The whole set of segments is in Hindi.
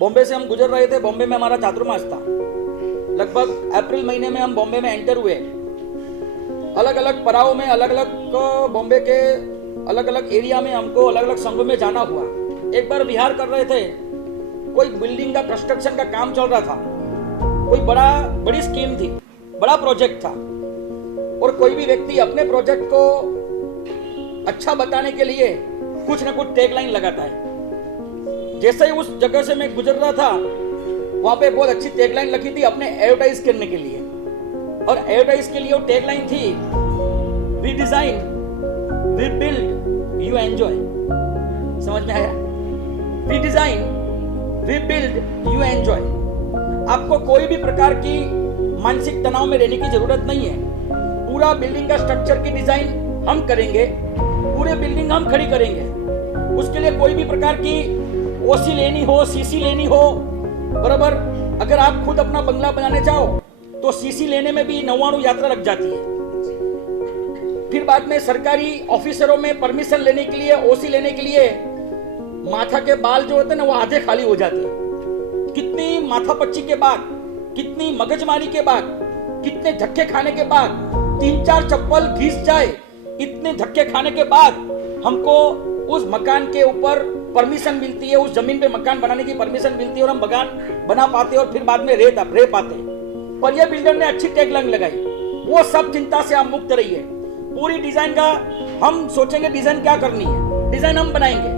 बॉम्बे से हम गुजर रहे थे। बॉम्बे में हमारा चातुर्मास था। लगभग अप्रैल महीने में हम बॉम्बे में एंटर हुए। अलग अलग पड़ाव में, अलग अलग बॉम्बे के अलग अलग एरिया में हमको अलग अलग संघों में जाना हुआ। एक बार विहार कर रहे थे, कोई बिल्डिंग का कंस्ट्रक्शन का काम चल रहा था, कोई बड़ी स्कीम थी, बड़ा प्रोजेक्ट था, और कोई भी व्यक्ति अपने प्रोजेक्ट को अच्छा बताने के लिए कुछ ना कुछ टैगलाइन लगाता है। जैसे ही उस जगह से मैं गुजर रहा था, वहां पे बहुत अच्छी टैगलाइन लगी थी अपने एडवर्टाइज करने के लिए, और एडवर्टाइज के लिए वो टैगलाइन थी, we design, we build, you enjoy. समझ में आया? We design, we build, you enjoy. आपको कोई भी प्रकार की मानसिक तनाव में रहने की जरूरत नहीं है। पूरा बिल्डिंग का स्ट्रक्चर की डिजाइन हम करेंगे, पूरे बिल्डिंग हम खड़ी करेंगे। उसके लिए कोई भी प्रकार की ओसी लेनी हो, सीसी लेनी हो, बराबर। अगर आप खुद अपना बंगला बनाने चाहो तो सीसी लेने में भी 99 यात्रा लग जाती है। फिर बाद में सरकारी ऑफिसरों में परमिशन लेने के लिए, ओसी लेने के लिए माथा के बाल जो होते हैं ना, वो आधे खाली हो जाते हैं। कितनी माथापच्ची के बाद, कितनी मगजमारी के बाद, कितने धक्के खाने के बाद, 3-4 चप्पल घिस जाए, इतने धक्के खाने के बाद हमको उस मकान के ऊपर परमिशन मिलती है, उस जमीन पे मकान बनाने की परमिशन मिलती है, और हम मकान बना पाते हैं, और फिर बाद में रह पाते हैं। पर ये बिल्डर ने अच्छी टैगलाइन लगाई, वो सब चिंता से आप मुक्त रहिए। पूरी डिजाइन का हम सोचेंगे डिजाइन क्या करनी है, डिजाइन हम बनाएंगे।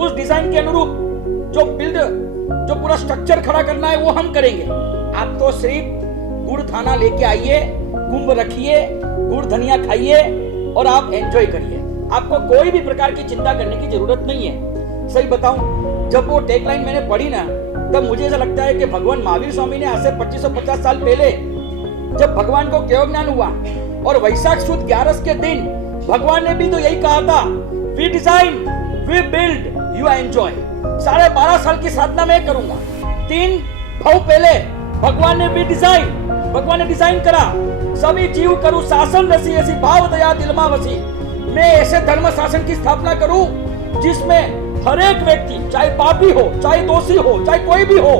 उस डिजाइन के अनुरूप जो पूरा स्ट्रक्चर खड़ा करना है वो हम करेंगे। आप तो सिर्फ गुड़ थाना लेके आइए, कुंभ रखिए, गुड़ धनिया खाइए और आप एंजॉय करिए। आपको कोई भी प्रकार की चिंता करने की जरूरत नहीं है। सही बताऊं, जब वो टैगलाइन मैंने पढ़ी ना, तब मुझे ऐसा लगता है कि भगवान महावीर स्वामी ने आज से 2550 साल पहले जब भगवान को ज्ञान ज्ञान हुआ, और वैशाख सुद 11 के दिन भगवान ने भी तो यही कहा था, we design, we build, you enjoy. 12.5 साल की साधना मैं करूंगा। 3 भाव पहले भगवान ने डिजाइन करा, सभी जीव करूं शासन रसी, ऐसी भाव दया दिलमा वसी। मैं ऐसे धर्म शासन की स्थापना करूं जिसमें हर एक व्यक्ति, चाहे पापी हो, चाहे दोषी हो, चाहे कोई भी हो,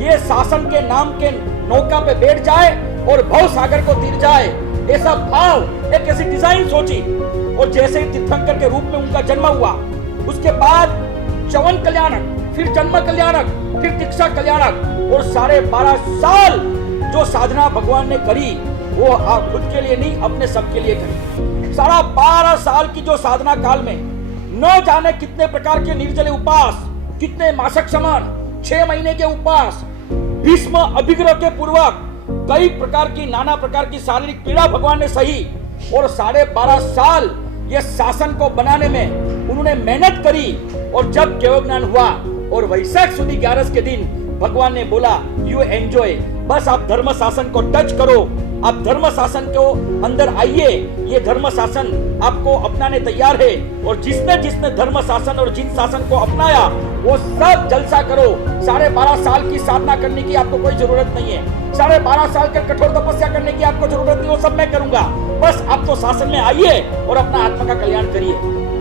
ये शासन के नाम के नौका पे बैठ जाए और भव सागर को तीर जाए। ऐसा भाव, एक ऐसी डिजाइन सोची। और जैसे ही तीर्थंकर के रूप में उनका जन्म हुआ, उसके बाद च्यवन कल्याणक, फिर जन्म कल्याणक, फिर दीक्षा कल्याणक, और 12.5 साल जो साधना भगवान ने करी, वो आप खुद के लिए नहीं, अपने सबके लिए करी। 12.5 साल की जो साधना काल में न जाने कितने प्रकार के निर्जले उपास, कितने मासक समान, 6 महीने के उपास, भीष्म अभिग्रह के पूर्वक कई प्रकार की, नाना प्रकार की शारीरिक पीड़ा भगवान ने सही, और 12.5 साल ये शासन को बनाने में उन्होंने मेहनत करी। और जब ज्ञान हुआ और वैशाख सुदी 11 के दिन भगवान ने बोला, यू एंजॉय। बस आप धर्म शासन को टच करो, आप धर्म शासन को अंदर आइए। ये धर्म शासन आपको अपनाने तैयार है, और जिसने धर्म शासन और जिन शासन को अपनाया वो सब जलसा करो। 12.5 साल की साधना करने की आपको कोई जरूरत नहीं है। 12.5 साल का कठोर तपस्या करने की आपको जरूरत नहीं, वो सब मैं करूंगा। बस आप तो शासन में आइए और अपना आत्मा का कल्याण करिए।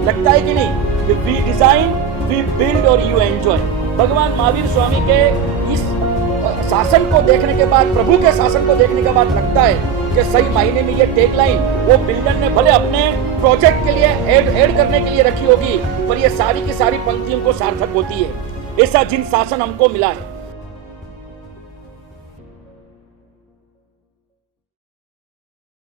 लगता है कि नहीं? वी डिजाइन, वी बिल्ड और यू एंजॉय। भगवान महावीर स्वामी के इस शासन को देखने के बाद, प्रभु के शासन को देखने के बाद लगता है कि सही मायने में ये टैगलाइन वो बिल्डर ने भले अपने प्रोजेक्ट के लिए ऐड करने के लिए रखी होगी, पर ये सारी की सारी पंक्तियों को सार्थक होती है। ऐसा जिन शासन हमको मिला है,